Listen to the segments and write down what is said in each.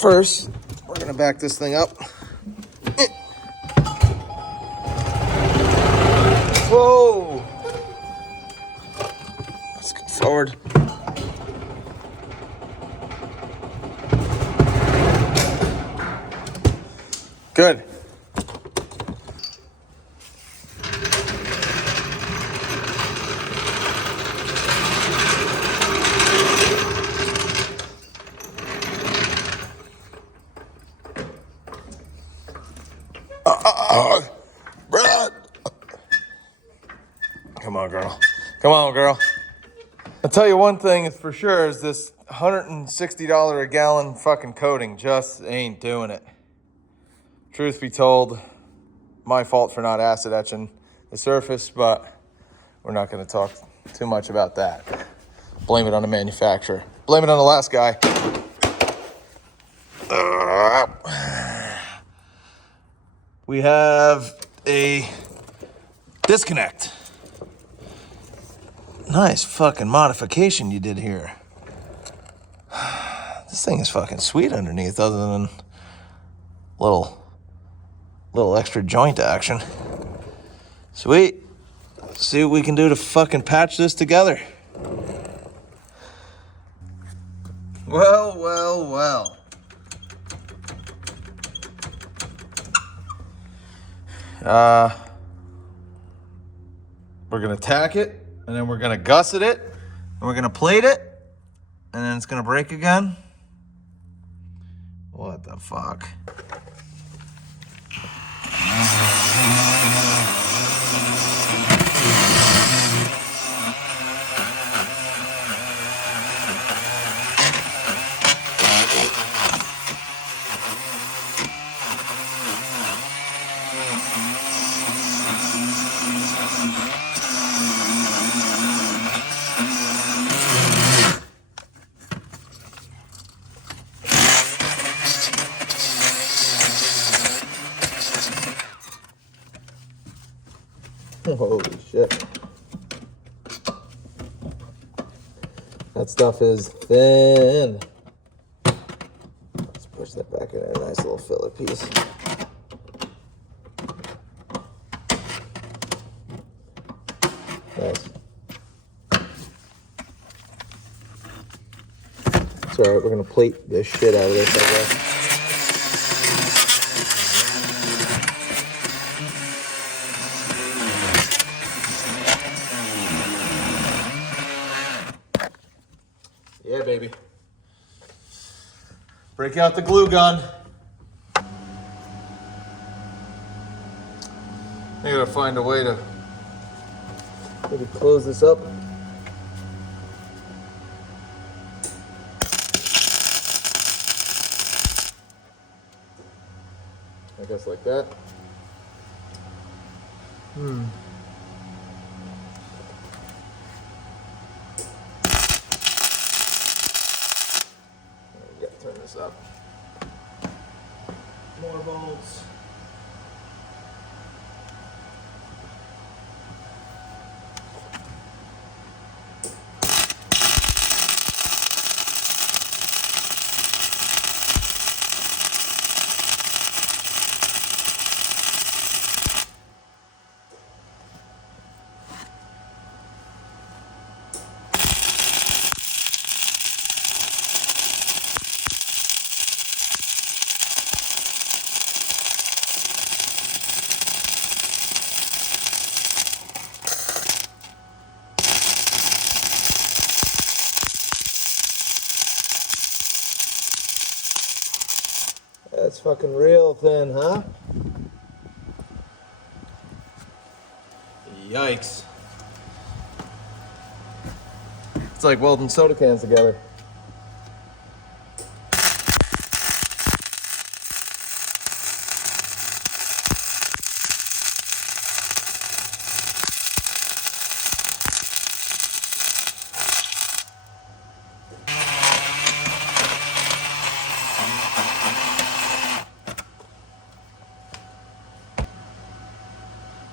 First, we're gonna back this thing up. Whoa! Let's get forward. Good. Brad. Come on, girl. Come on, girl. I'll tell you one thing is for sure is this $160 a gallon fucking coating just ain't doing it. Truth be told, my fault for not acid etching the surface, but we're not going to talk too much about that. Blame it on the manufacturer. Blame it on the last guy. We have a disconnect. Nice fucking modification you did here. This thing is fucking sweet underneath, other than little extra joint action. Sweet. Let's see what we can do to fucking patch this together. Well, well, well. We're gonna tack it, and then we're gonna gusset it, and we're gonna plate it, and then it's gonna break again. What the fuck? Holy shit. That stuff is thin. Let's push that back in there. Nice little filler piece. Nice. It's alright, we're gonna plate this shit out of this, I guess. Yeah, baby. Break out the glue gun. I gotta find a way to maybe close this up. I guess like that. Turn this up. More bolts. That's fucking real thin, huh? Yikes. It's like welding soda cans together.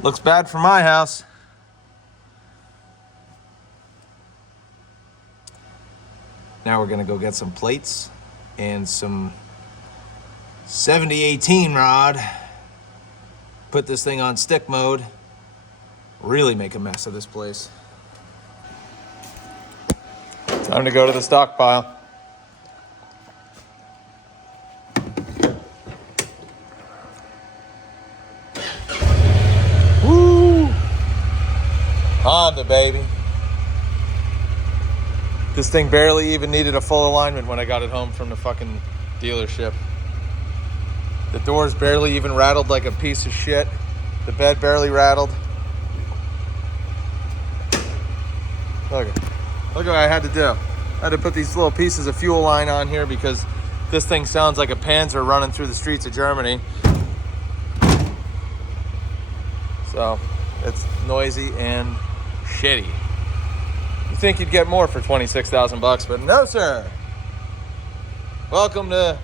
Looks bad for my house. Now we're gonna go get some plates and some 7018 rod. Put this thing on stick mode. Really make a mess of this place. Time to go to the stockpile. Woo! Honda, baby. This thing barely even needed a full alignment when I got it home from the fucking dealership. The doors barely even rattled like a piece of shit. The bed barely rattled. Look what I had to do. I had to put these little pieces of fuel line on here because this thing sounds like a Panzer running through the streets of Germany. So it's noisy and shitty. You think you'd get more for 26,000 bucks, but no, sir. Welcome to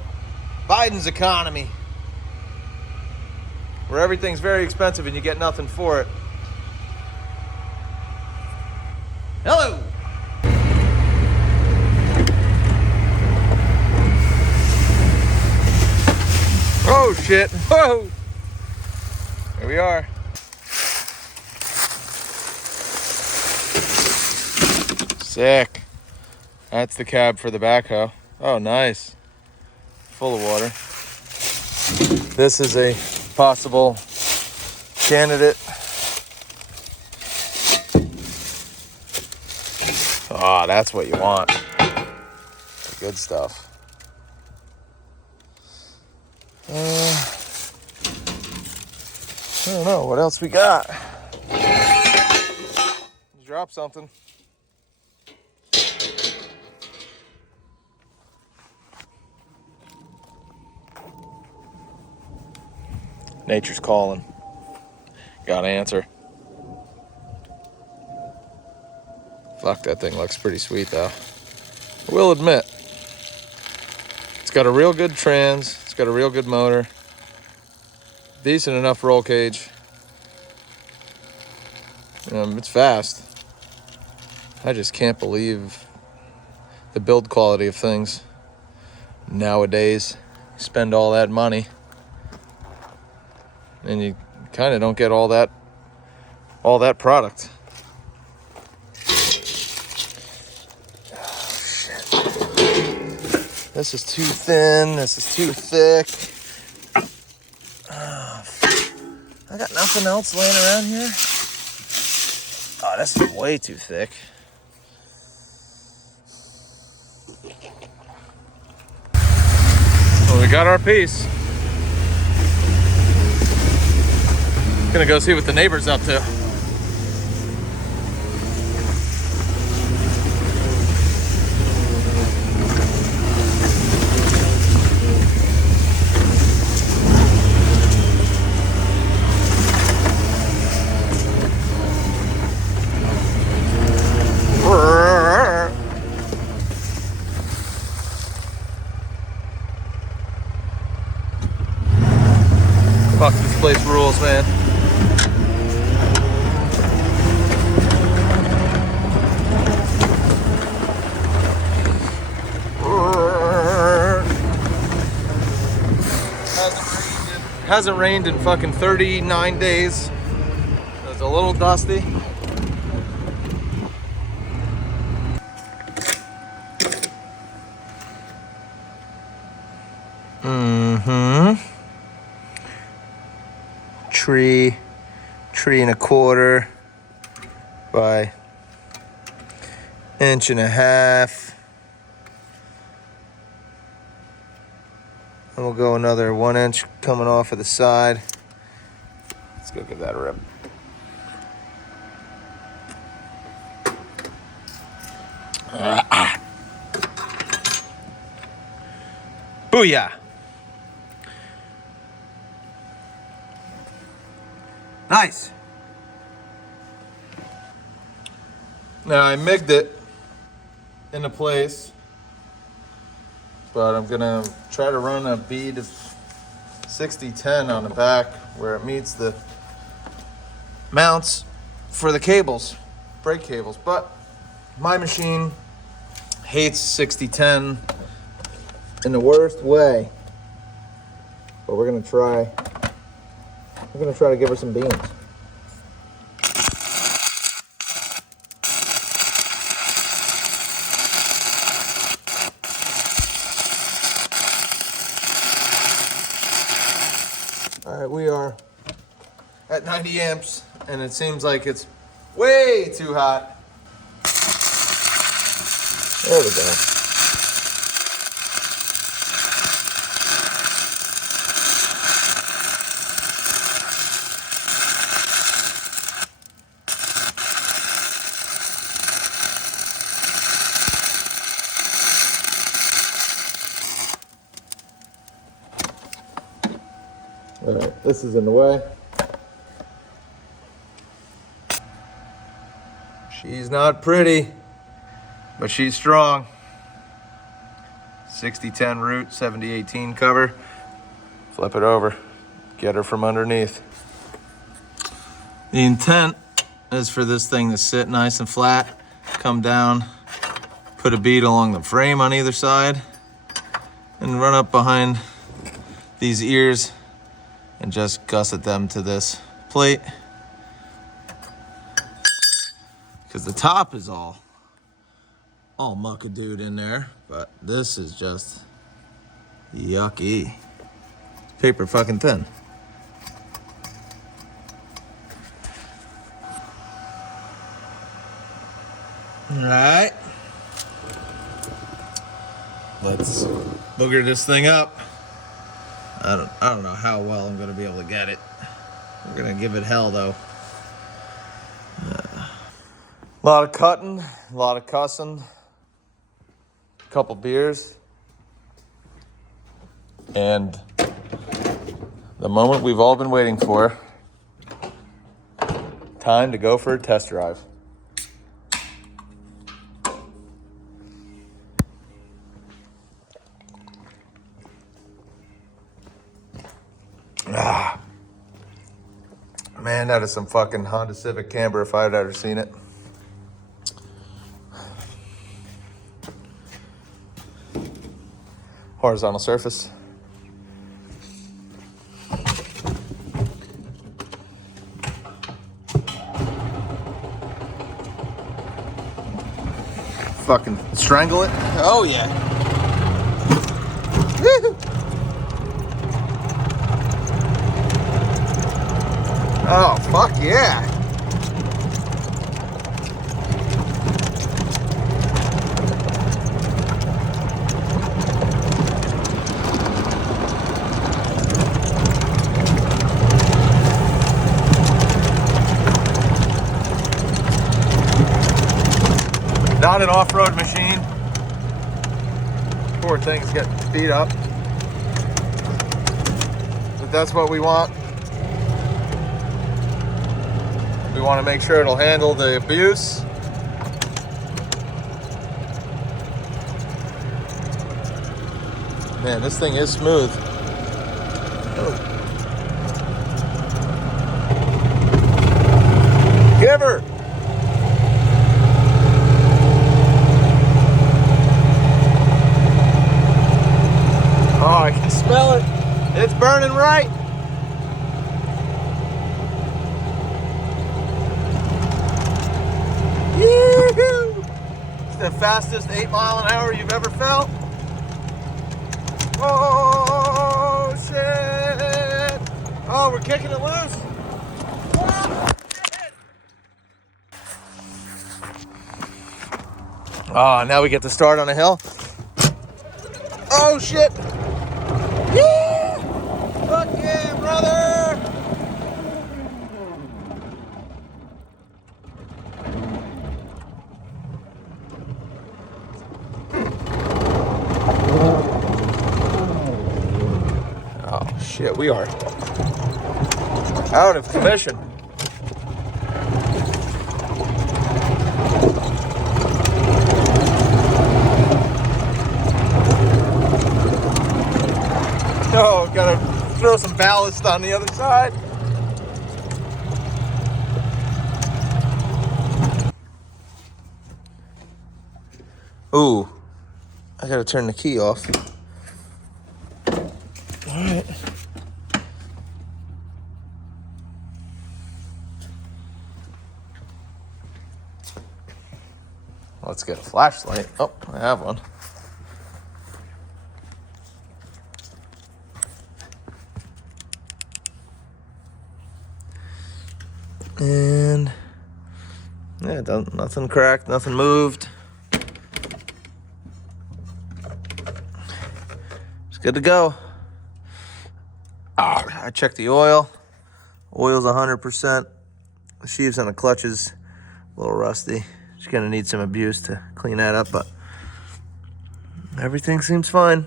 Biden's economy, where everything's very expensive and you get nothing for it. Hello. Oh shit. Whoa. Here we are. Sick. That's the cab for the backhoe. Oh, nice. Full of water. This is a possible candidate. Ah, that's what you want. The good stuff. I don't know what else we got. Drop something. Nature's calling. Gotta answer. Fuck, that thing looks pretty sweet though. I will admit, it's got a real good trans, it's got a real good motor, decent enough roll cage. It's fast. I just can't believe the build quality of things nowadays. You spend all that money and you kind of don't get all that product. Oh, shit. This is too thin. This is too thick. Oh, I got nothing else laying around here. Oh, this is way too thick. Well, we got our piece. Gonna go see what the neighbor's up to. Fuck, this place rules, man. Hasn't rained in fucking 39 days. It's a little dusty. Tree and a quarter by 1.5 inches. And we'll go another 1 inch coming off of the side. Let's go give that a rip. Booyah! Nice. Now I migged it into place, but I'm gonna try to run a bead of 6010 on the back where it meets the mounts for the cables, brake cables. But my machine hates 6010 in the worst way. but we're gonna try to give her some beans. All right, we are at 90 amps, and it seems like it's way too hot. There we go. All right, this is in the way. She's not pretty, but she's strong. 60-10 root, 70-18 cover. Flip it over, get her from underneath. The intent is for this thing to sit nice and flat, come down, put a bead along the frame on either side, and run up behind these ears and just gusset them to this plate. Because the top is all muckadood in there, but this is just yucky. It's paper fucking thin. All right. Let's booger this thing up. I don't know how well I'm gonna be able to get it. We're gonna give it hell though. A lot of cutting, a lot of cussing, a couple beers, and the moment we've all been waiting for. Time to go for a test drive. Ah, man, that is some fucking Honda Civic camber if I'd ever seen it. Horizontal surface. Fucking strangle it. Oh yeah. Woo-hoo. Oh, fuck yeah. Not an off-road machine. Poor thing's getting beat up. But that's what we want. We want to make sure it'll handle the abuse. Man, this thing is smooth. Oh. Give her! Oh, I can smell it. It's burning right. It's the fastest 8 mile an hour you've ever felt. Oh, shit. Oh, we're kicking it loose. Oh, shit. Oh, now we get to start on a hill. Oh, shit. Yeah! Fuck yeah, brother! Oh shit, we are out of commission. Oh, gotta throw some ballast on the other side. Ooh, I gotta turn the key off. All right. let's get a flashlight. Oh, I have one. And yeah, nothing cracked, nothing moved. It's good to go. I checked the oil. Oil's 100%. The sheaves on the clutch is a little rusty. Just gonna need some abuse to clean that up, but everything seems fine.